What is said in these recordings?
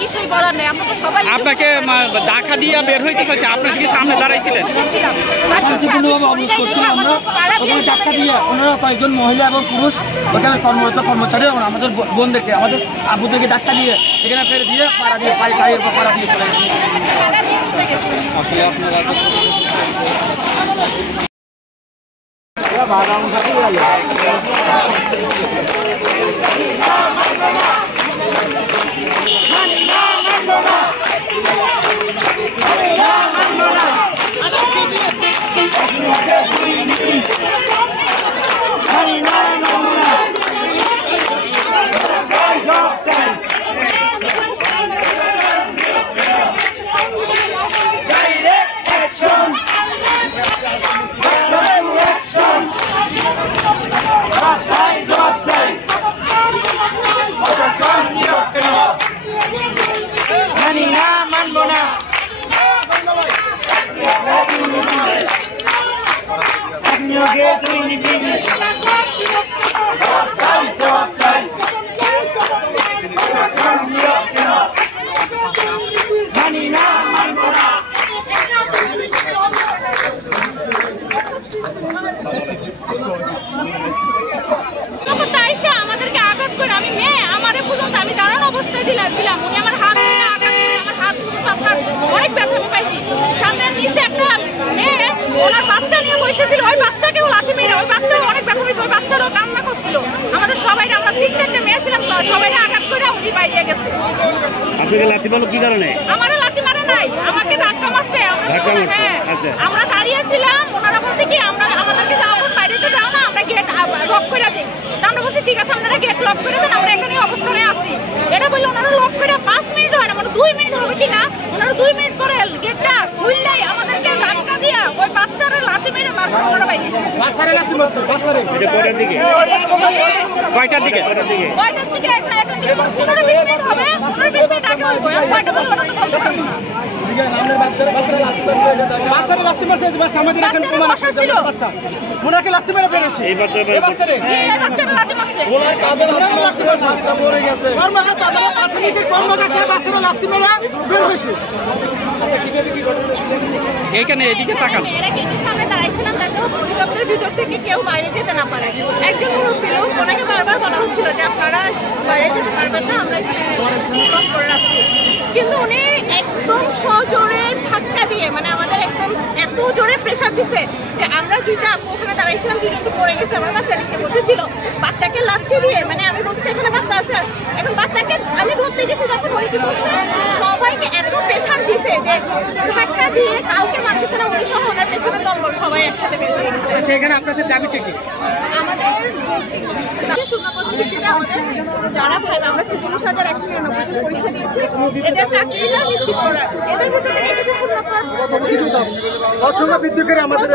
কিছুই বলার নেই, আমরা তো সবাই আপনাকে ধাক্কা দিয়ে বের হইতে চাইছে, আপনার কি সামনে দাঁড়াইছিলেন? ধাক্কা দিয়ে ওনারা কয়েকজন মহিলা এবং পুরুষ ওখানে কর্মরত কর্মচারী এবং আমাদের বোনদেরকে আমাদের আবুদেরকে ধাক্কা দিয়ে এখানে ফেলে দিয়ে পাড়া দিয়ে পায়ের উপর পাড়া দিয়ে চলে গেছে। আসলে আপনারা আমাদেরকে আঘাত করে, আমি মেয়ে, আমারে পর্যন্ত আমি দাঁড়ানো অবস্থায় ছিলাম, উনি আমার হাত অনেক ব্যথা আমি পাইছি। সামনে নিচে একটা মেয়ে ওনার বাচ্চা নিয়ে বসেছিল, ওই বাচ্চাকেও লাঠি মেরে, ওই বাচ্চাও অনেক ব্যথা পেয়েছে, ওই বাচ্চারও কান্না করছিল। আমাদের সবাই, আমরা 3-4টে মেয়ে ছিলাম, সবাই আঘাত করে উনি বাইরে গেছে। আপনাকে লাঠি মারলো কি কারণে? আমারে লাঠি মারে নাই, আমাকে ধাক্কা মারছে। আমরা দাঁড়িয়েছিলাম, ওনারা বলছে কি আমাদেরকে যাও, বাইরে তো যাও না, আমরা গেট লক করে দিই। আমরা বলছি ঠিক আছে, আপনারা গেট লক করে দেন, আমরা এখানে অবস্থানে আছি। এটা বললে ওনারা লক করে 5 মিনিট হয় না, মানে 2 মিনিট হবে কিনা, ওনারা 2 মিনিট করে গেটটা খুললেই আমাদেরকে ধাক্কা দিয়া ওই বাচ্চারা লাঠি মেরে মারছে। ওনারা বাইরে বাচ্চারে লাঠি মারছে, বাচ্চারে। এটা কয়টার দিকে? কয়টার দিকে? কয়টার দিকে? 15-20 মিনিট হবে, 15-20 মিনিট আগে হইব। কয়টা বলে ওটা তো বলতে পারবো না। বাচ্চারে লাঠি মারছে, বাচ্চা আমাদের এখানে প্রমাণ আছে, বাচ্চা ওনাকে লাঠি মেরে বেরিয়েছে। এই বাচ্চারে লাঠি মারছে, ওনার কাঁধে লাঠি মারছে, বাচ্চা পড়ে গেছে। কর্মঘাত আমরা প্রাথমিক কর্মঘাত বাচ্চারা লাঠি মেরে বের হয়েছে। আচ্ছা কিভাবে কি ঘটনা? এইখানে এদিকে তাকান। এরা গেটের সামনে দাঁড়াইছিলাম যাতে অধিদপ্তরের ভিতর থেকে কেউ বাইরে যেতে না পারে। একজন মুরব্বী লোক, ওনাকে বারবার বলা হচ্ছিল যে আপনারা বাইরে যেতে পারবেন না, আমরা এখানে ব্লক করে রাখছি। কিন্তু উনি একদম সজোরে ধাক্কা দিয়ে, মানে আমাদের একদম এত জোরে প্রেশার দিছে যে আমরা দুইটা আপু ওখানে দাঁড়াইছিলাম, দুজন তো পড়ে গেছে, আমার বাচ্চা নিচে বসেছিল, বাচ্চাকে লাথি দিয়ে, মানে আমি বলছি এখানে বাচ্চা আছে, এখন বাচ্চাকে আমি ধরতে গেছি, তখন উনি কি করছে, সবাইকে এত প্রেশার দিছে যে ধাক্কা দিয়ে কাউকে মারতেছে না, উনি সহ ওনার পেছনে দলবল সবাই একসাথে বের হয়ে গেছে। আচ্ছা এখানে আপনাদের দাবিটা কি? আমাদের শূন্যপদ ভিত্তিতে আমাদের যারা ভাই, আমরা 46,199 জন পরীক্ষা দিয়েছি, এদের চাকরিটা নিশ্চিত করা, এদের ভিতরে থেকে কিছু শূন্যপদ বৃদ্ধি করে আমাদের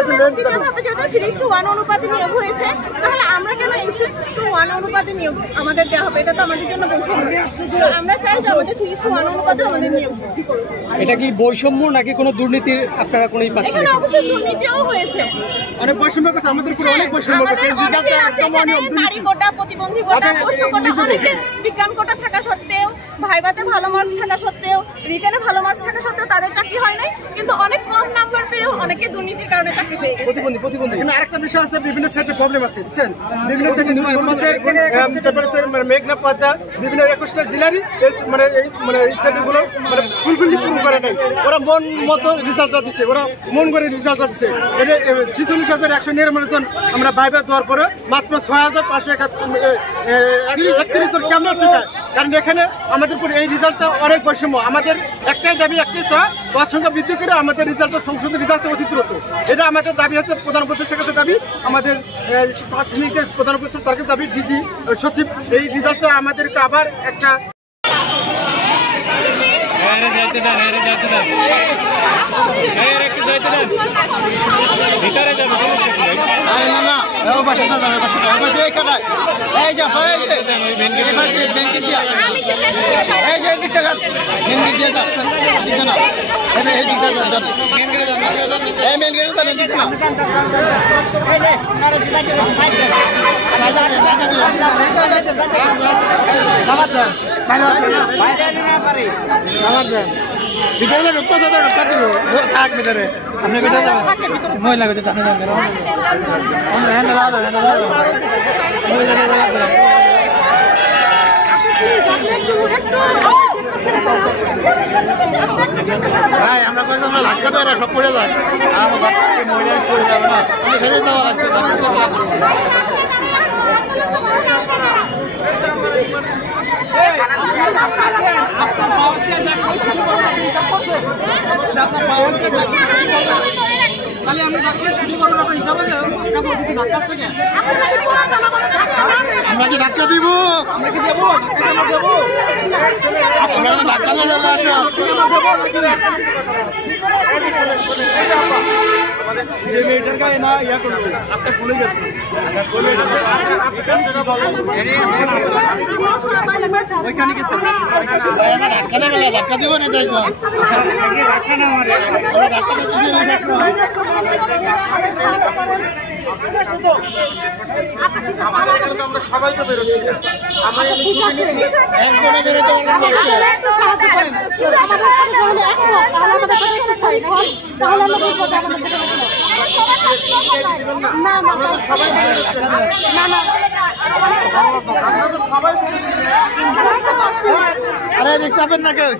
যেহেতু 3:1 অনুপাতে নিয়োগ হয়েছে, তাহলে আমরা কেন এই 6:1 অনুপাতে নিয়োগ আমাদের দেওয়া হবে? এটা তো আমাদের জন্য বৈষম্য। আমরা চাই যে আমাদের 3:1 অনুপাতে আমাদের নিয়োগ। এটা কি বৈষম্য নাকি কোনো দুর্নীতির আপনারা কোনোই পাচ্ছেন? এখানে অবশ্যই দুর্নীতিও হয়েছে, অনেক বৈষম্য করছে, আমাদের পুরো অনেক বৈষম্য করছে। নারী কোটা, প্রতিবন্ধী কোটা, পোষ্য কোটা, অনেকের বিজ্ঞান কোটা থাকা সত্ত্বেও, ভাইভাতে ভালো মার্কস থাকা সত্ত্বেও, রিটেনে ভালো মার্কস থাকা সত্ত্বেও তাদের চাকরি হয় নাই, কিন্তু অনেক কম নাম্বার পেয়েও অনেকে দুর্নীতির কারণে চাকরি পেয়ে গেছে। প্রতিবন্ধী এখানে আরেকটা বিষয় আছে, বিভিন্ন সেক্টরে প্রবলেম আছে, বুঝছেন? বিভিন্ন সেক্টরে মেঘনা পদ্মা, বিভিন্ন 21টা জেলারই মানে এই সেক্টরগুলো মানে ফুলফিলি পূরণ করে নাই। ওরা মন মতো রেজাল্টটা দিচ্ছে, ওরা মন করে রেজাল্টটা দিচ্ছে। 46,199 জন আমরা ভাইভা দেওয়ার পরে মাত্র 6,531 জন কেমন টিকায়? কারণ এখানে আমাদের পুরো এই রেজাল্টটা অনেক বৈষম্য। আমাদের একটাই দাবি, একটাই চাওয়া, পদ সংখ্যা বৃদ্ধি করে আমাদের রেজাল্টটা সংসদের রেজাল্টে অতি দ্রুত। এটা আমাদের দাবি আছে, প্রধান উপদেষ্টার কাছে দাবি, আমাদের প্রাথমিক প্রধান উপদেষ্টার তার কাছে দাবি, ডিজি সচিব এই রেজাল্টটা আমাদেরকে আবার একটা বাইরে আমার দেন ভিতরে ঢুকতে সাথে ঢুকা দিব থাক ভিতরে আপনি ভিতরে যাবেন মহিলা ভিতরে আপনি যাবেন হ্যাঁ দাদা দাদা মহিলা দাদা ভাই আমরা কয়েকজন ধাক্কা দেওয়া সব পড়ে যায় মহিলা পড়ে যাবে না সেটাই দেওয়া লাগছে আমরা কি ধাক্কা দিব ধাক্কা যে মেয়েটার গায়ে না ইয়া করবে আপনি ভুলে গেছেন ধাক্কা দিব না দেখবো আমরা সবাই তো বেরোচ্ছি না একজনে বেরোতে আরে এদিক যাবেন না কেউ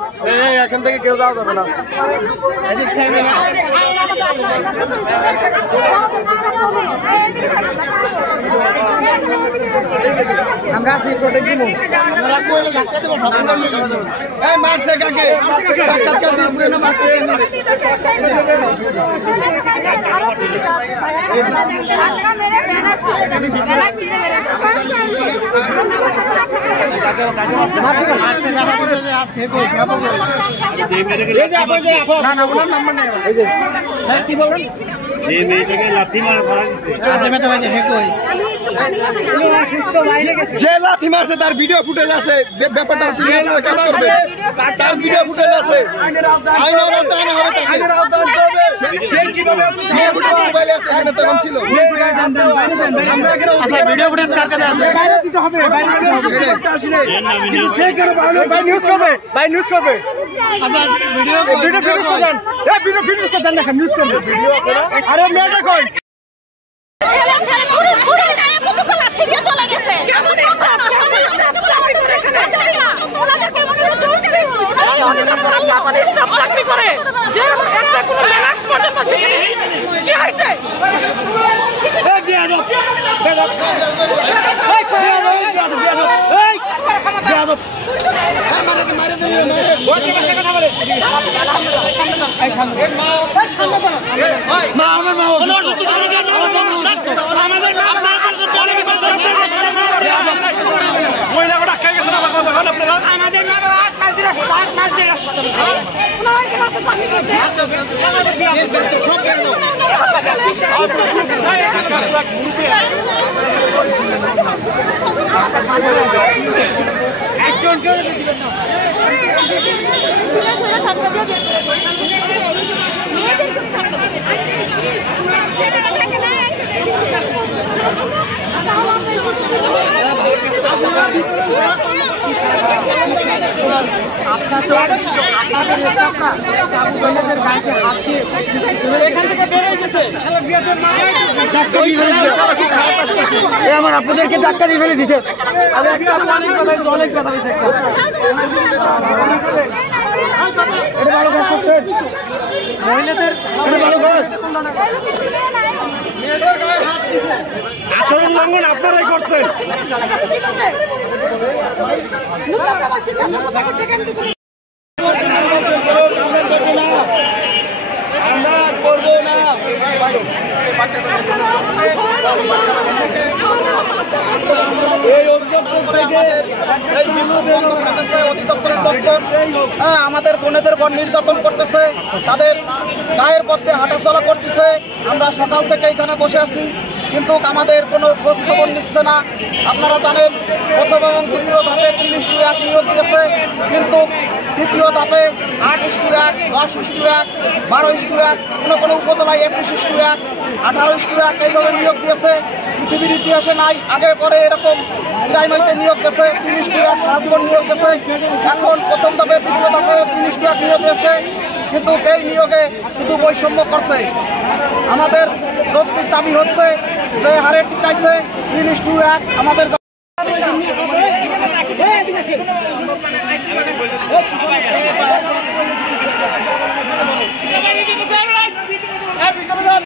এখান থেকে কেউ যাওয়া যাবে না এদিক খাই দেবে আমরা সেই প্রোটেক্ট দিব আমরা কইলে ধাক্কা দেব এই মারছে কাকে সাক্ষাৎকার দিবেন না মারছে যে লাথি মারছে তার ভিডিও ফুটেজ আছে ব্যাপারটা হচ্ছে কাজ করবে তার ভিডিও ফুটেজ আছে আইনের আওতায় হবে মোবাইল আছে এখানে তখন ছিল আচ্ছা ভিডিও ফুটেজ কার কাছে আছে দিতে হবে ভাই নিউজ করবে আচ্ছা ভিডিও দেন এই ভিডিও দেন না নিউজ করবে ভিডিও আরে মেয়েটা কই এখান থেকে বের হয়ে গেছে আমার আপনাদেরকে ধাক্কা দিয়ে ফেলে দিচ্ছে অনেক কথা হয়েছে ভালো কাজ করছেন মহিলাদের ভালো কাজ আচরণ লঙ্ঘন আপনারাই করছেন আমরা করবো না আমাদের বোনেদের উপর নির্যাতন করতেছে, তাদের গায়ের পথে হাঁটাচলা করতেছে। আমরা সকাল থেকে এখানে বসে আছি, কিন্তু আমাদের কোনো খোঁজ খবর নিচ্ছে না। আপনারা জানেন প্রথম এবং দ্বিতীয় ধাপে 30:1 নিয়োগ দিয়েছে, কিন্তু তৃতীয় ধাপে 8:1, 10:1, 12:1, কোনো উপজেলায় 21:1, 18:1 এইভাবে নিয়োগ দিয়েছে। পৃথিবীর ইতিহাসে নাই, আগে পরে এরকম প্রাইমারিতে নিয়োগ দিয়েছে, 30:1 সারা জীবন নিয়োগ দিয়েছে। এখন প্রথম ধাপে দ্বিতীয় শিক্ষক নিয়োগ দিয়েছে, কিন্তু এই নিয়োগে শুধু বৈষম্য করছে। আমাদের যৌক্তিক দাবি হচ্ছে যে হারে টিকাইছে 3:1 আমাদের